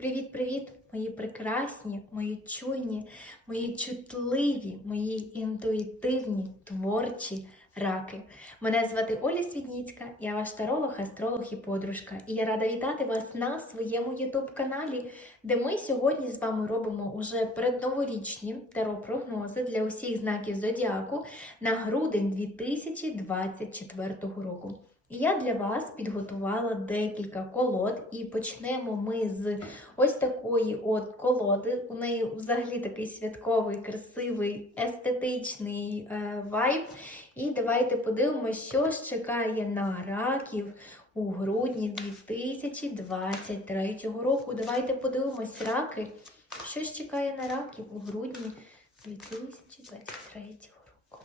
Привіт-привіт, мої прекрасні, мої чуйні, мої чутливі, мої інтуїтивні, творчі раки. Мене звати Оля Свідніцька, я ваш таролог, астролог і подружка. І я рада вітати вас на своєму ютуб-каналі, де ми сьогодні з вами робимо уже передноворічні таро-прогнози для усіх знаків зодіаку на грудень 2024 року. І я для вас підготувала декілька колод, і почнемо ми з ось такої от колоди. У неї взагалі такий святковий, красивий, естетичний е, вайб. І давайте подивимося, що ж чекає на раків у грудні 2023 року. Давайте подивимось раки, що ж чекає на раків у грудні 2023 року.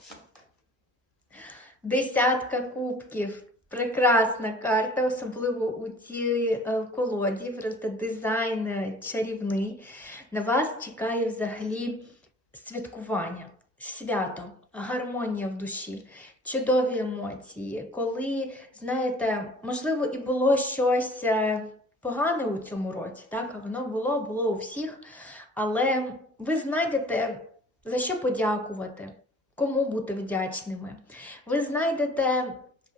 Десятка кубків. Прекрасна карта, особливо у цій е, колоді, просто дизайн е, чарівний. На вас чекає взагалі святкування, свято, гармонія в душі, чудові емоції. Коли, знаєте, можливо, і було щось е, погане у цьому році, так? Воно було, було у всіх. Але ви знайдете за що подякувати, кому бути вдячними. Ви знайдете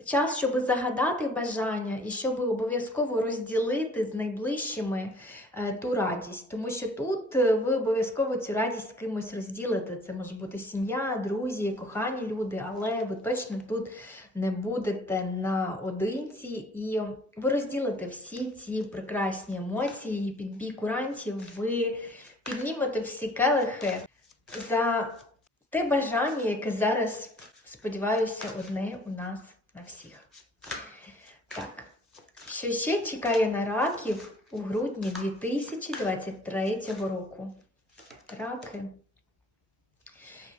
час, щоб загадати бажання і щоб обов'язково розділити з найближчими е, ту радість. Тому що тут е, ви обов'язково цю радість з кимось розділите. Це може бути сім'я, друзі, кохані люди, але ви точно тут не будете наодинці, і ви розділите всі ці прекрасні емоції, і під бій курантів ви піднімете всі келихи за те бажання, яке зараз, сподіваюся, одне у нас на всіх. Так, що ще чекає на раків у грудні 2023 року? Раки.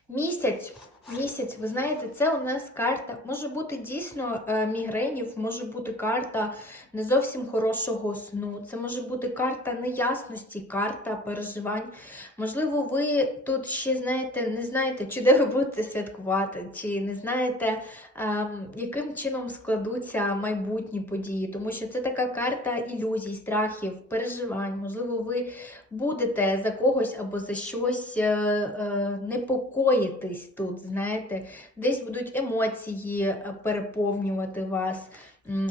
Місяць. Місяць, ви знаєте, це у нас карта. Може бути дійсно е, мігренів, може бути карта не зовсім хорошого сну. Це може бути карта неясності, карта переживань. Можливо, ви тут ще знаєте, не знаєте, чи де ви будете святкувати, чи не знаєте, ем, яким чином складуться майбутні події, тому що це така карта ілюзій, страхів, переживань. Можливо, ви будете за когось або за щось е, е, непокоїтись тут. Знаєте, десь будуть емоції е, переповнювати вас.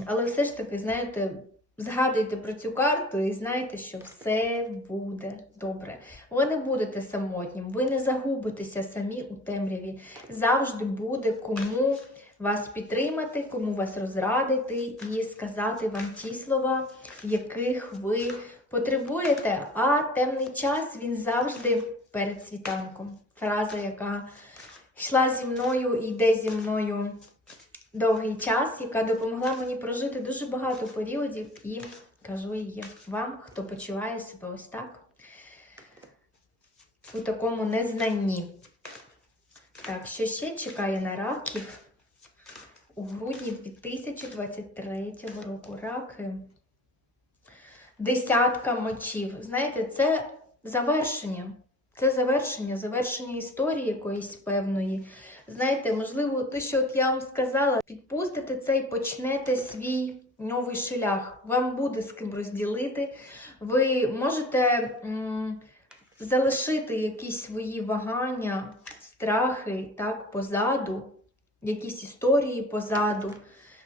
Але все ж таки, знаєте, згадуйте про цю карту і знайте, що все буде добре. Ви не будете самотнім, ви не загубитеся самі у темряві. Завжди буде кому вас підтримати, кому вас розрадити і сказати вам ті слова, яких ви потребуєте. А темний час він завжди перед світанком. Фраза, яка йшла зі мною і йде зі мною довгий час, яка допомогла мені прожити дуже багато періодів і кажу її вам, хто почуває себе ось так, у такому незнанні. Так, що ще чекає на раків у грудні 2023 року? Раки. Десятка мочів. Знаєте, це завершення. Це завершення, завершення історії якоїсь певної. Знаєте, можливо, те, що от я вам сказала, підпустите це і почнете свій новий шлях. Вам буде з ким розділити. Ви можете м, залишити якісь свої вагання, страхи так, позаду, якісь історії позаду,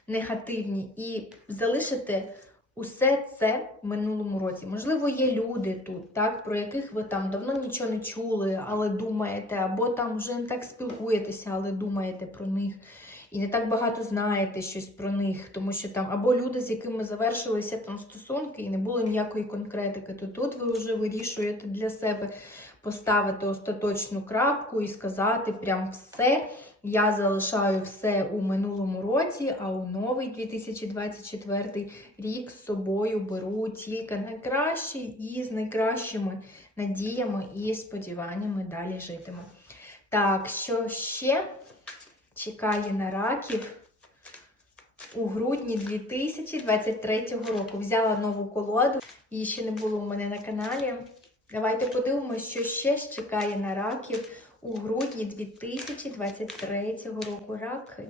негативні, і залишите усе це в минулому році. Можливо, є люди тут, так, про яких ви там давно нічого не чули, але думаєте, або там вже не так спілкуєтеся, але думаєте про них. І не так багато знаєте щось про них, тому що там або люди, з якими завершилися там стосунки, і не було ніякої конкретики, то тут ви вже вирішуєте для себе поставити остаточну крапку і сказати прям все. Я залишаю все у минулому році, а у новий 2024 рік з собою беру тільки найкращі і з найкращими надіями і сподіваннями далі житиму. Так, що ще чекає на раків у грудні 2023 року? Взяла нову колоду, її ще не було у мене на каналі. Давайте подивимося, що ще чекає на раків у грудні 2023 року раки.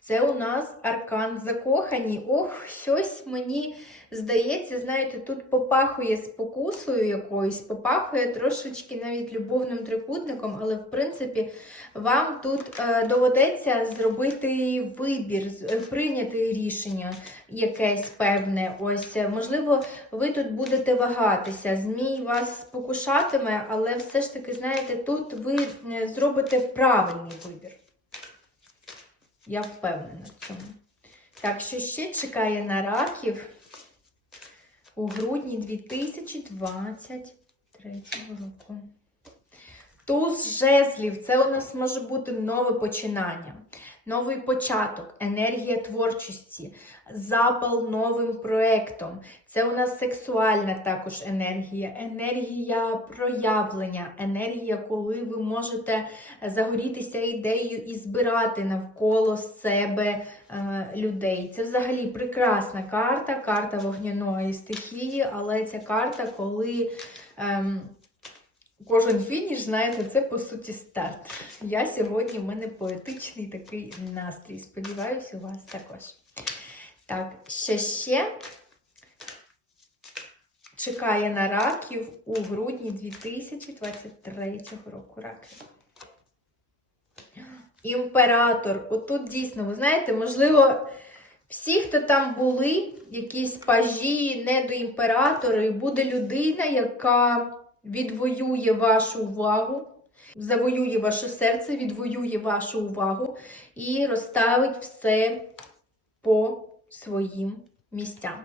Це у нас аркан закохані. Ох, щось мені здається, знаєте, тут попахує спокусою якоюсь, попахує трошечки навіть любовним трикутником, але в принципі вам тут е, доведеться зробити вибір, е, прийняти рішення якесь певне. Ось, е, можливо, ви тут будете вагатися. Змій вас спокушатиме, але все ж таки, знаєте, тут ви зробите правильний вибір. Я впевнена в цьому. Так, що ще чекає на раків у грудні 2023 року. Туз жезлів це у нас може бути нове починання, новий початок, енергія творчості, запал новим проєктом. Це у нас сексуальна також енергія, енергія проявлення, енергія, коли ви можете загорітися ідеєю і збирати навколо себе е, людей. Це взагалі прекрасна карта, карта вогняної стихії, але ця карта, коли. ем, Кожен фініш, знаєте, це по суті старт. Я сьогодні в мене поетичний такий настрій. Сподіваюся, у вас також. Так, що ще чекає на раків у грудні 2023 року. Раки. Імператор. Отут дійсно, ви знаєте, можливо, всі, хто там були, якісь пажі, недоімператори, буде людина, яка відвоює вашу увагу, завоює ваше серце, відвоює вашу увагу і розставить все по своїм місцям.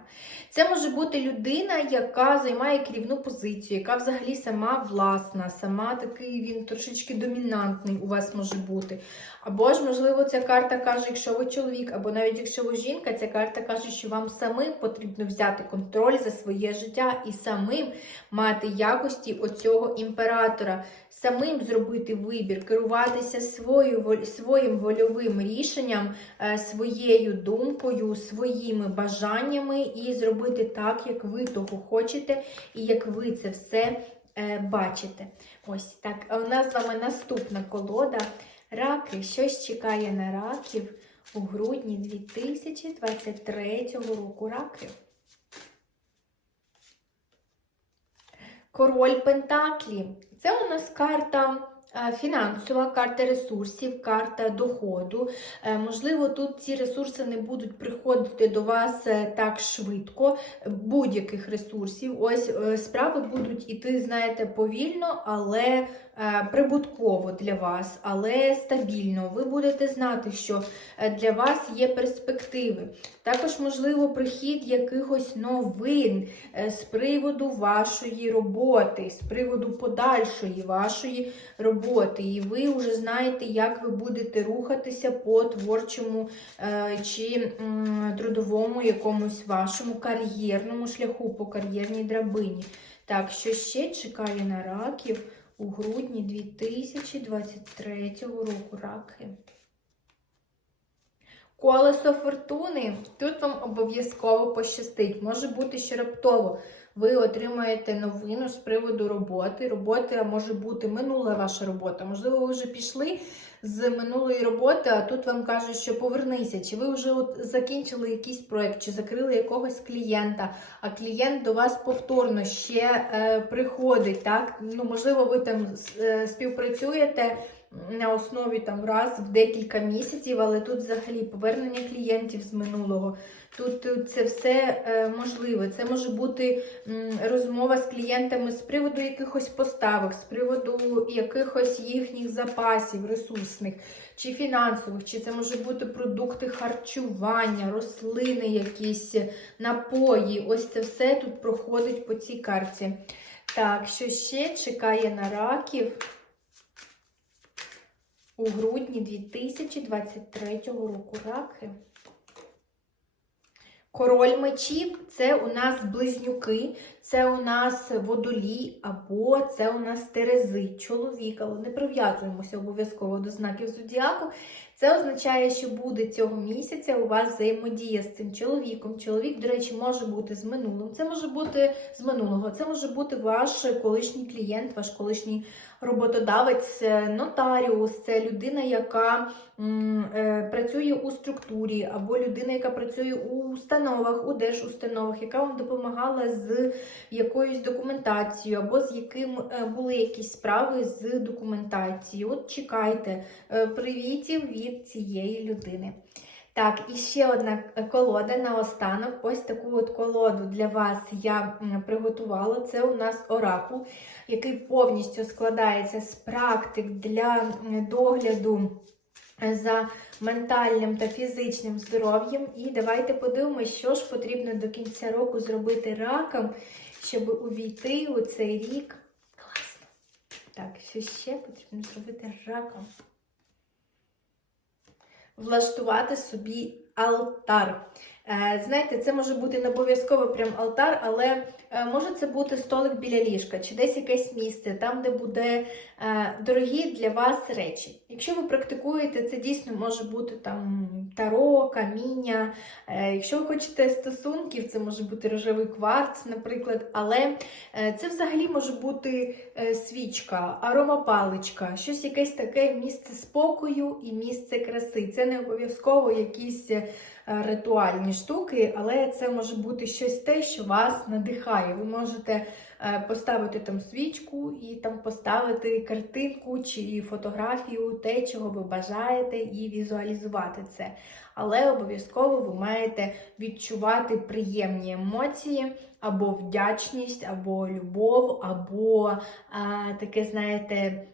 Це може бути людина, яка займає керівну позицію, яка взагалі сама власна, сама такий він трошечки домінантний у вас може бути. Або ж, можливо, ця карта каже, якщо ви чоловік, або навіть якщо ви жінка, ця карта каже, що вам самим потрібно взяти контроль за своє життя і самим мати якості оцього імператора, самим зробити вибір, керуватися свою, своїм вольовим рішенням, е, своєю думкою, своїми бажаннями і зробити так, як ви того хочете, і як ви це все е, бачите. Ось так. У нас з вами наступна колода. Раки, щось чекає на раків у грудні 2023 року. Раки. Король Пентаклі. Це у нас карта фінансова, карта ресурсів, карта доходу. Е, Можливо, тут ці ресурси не будуть приходити до вас е, так швидко, будь-яких ресурсів. Ось е, справи будуть іти, знаєте, повільно, але прибутково для вас, але стабільно. Ви будете знати, що е, для вас є перспективи. Також, можливо, прихід якихось новин е, з приводу вашої роботи, з приводу подальшої вашої роботи. І ви вже знаєте, як ви будете рухатися по творчому е, чи трудовому якомусь вашому кар'єрному шляху, по кар'єрній драбині. Так, що ще чекає на раків у грудні 2023 року раки? Колесо фортуни. Тут вам обов'язково пощастить. Може бути, що раптово ви отримаєте новину з приводу роботи. Робота може бути минула ваша робота. Можливо, ви вже пішли з минулої роботи, а тут вам кажуть, що повернися. Чи ви вже от закінчили якийсь проект, чи закрили якогось клієнта, а клієнт до вас повторно ще е, приходить. Так? Ну, можливо, ви там е, співпрацюєте на основі там раз в декілька місяців, але тут взагалі повернення клієнтів з минулого. Тут, це все е, можливе. Це може бути розмова з клієнтами з приводу якихось поставок, з приводу якихось їхніх запасів ресурсних чи фінансових, чи це може бути продукти харчування, рослини, якісь напої. Ось це все тут проходить по цій карті. Так, що ще чекає на раків? У грудні 2023 року раки. Король мечів це у нас близнюки, це у нас водолій, або це у нас терези, чоловік, але не прив'язуємося обов'язково до знаків зодіаку. Це означає, що буде цього місяця у вас взаємодія з цим чоловіком. Чоловік, до речі, може бути з минулим. Це може бути з минулого, це може бути ваш колишній клієнт, ваш колишній роботодавець, е, нотаріус, це людина, яка м, е, працює у структурі, або людина, яка працює у установах, у держустановах, яка вам допомагала з якоюсь документацією, або з яким е, були якісь справи з документацією. От чекайте е, привітів від цієї людини. Так, і ще одна колода наостанок. Ось таку от колоду для вас я приготувала. Це у нас оракул, який повністю складається з практик для догляду за ментальним та фізичним здоров'ям. І давайте подивимося, що ж потрібно до кінця року зробити раком, щоб увійти у цей рік. Класно. Так, що ще потрібно зробити раком? Влаштувати собі алтар. Е, Знаєте, це може бути не обов'язково прям алтар, але е, може це бути столик біля ліжка, чи десь якесь місце, там, де буде е, дорогі для вас речі. Якщо ви практикуєте, це дійсно може бути там таро, каміння. Якщо ви хочете стосунків, це може бути рожевий кварц, наприклад. Але це взагалі може бути свічка, аромапаличка, щось якесь таке місце спокою і місце краси. Це не обов'язково якісь ритуальні штуки, але це може бути щось те, що вас надихає. Ви можете е, поставити там свічку і там поставити картинку чи фотографію, те, чого ви бажаєте, і візуалізувати це. Але обов'язково ви маєте відчувати приємні емоції, або вдячність, або любов, або а, таке, знаєте,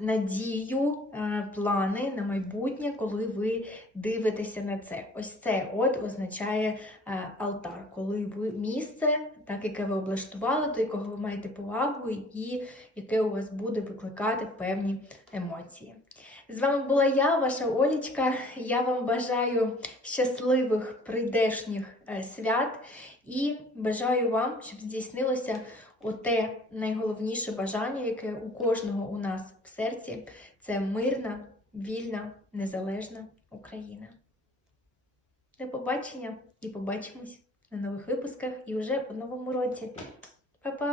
надію, а, плани на майбутнє, коли ви дивитеся на це. Ось це от означає е, алтар, коли ви місце, так яке ви облаштували, до якого ви маєте повагу, і яке у вас буде викликати певні емоції. З вами була я, ваша Олічка. Я вам бажаю щасливих прийдешніх е, свят і бажаю вам, щоб здійснилося оте найголовніше бажання, яке у кожного у нас в серці це мирна, вільна, незалежна Україна. До побачення і побачимось на нових випусках і вже у новому році. Па-па!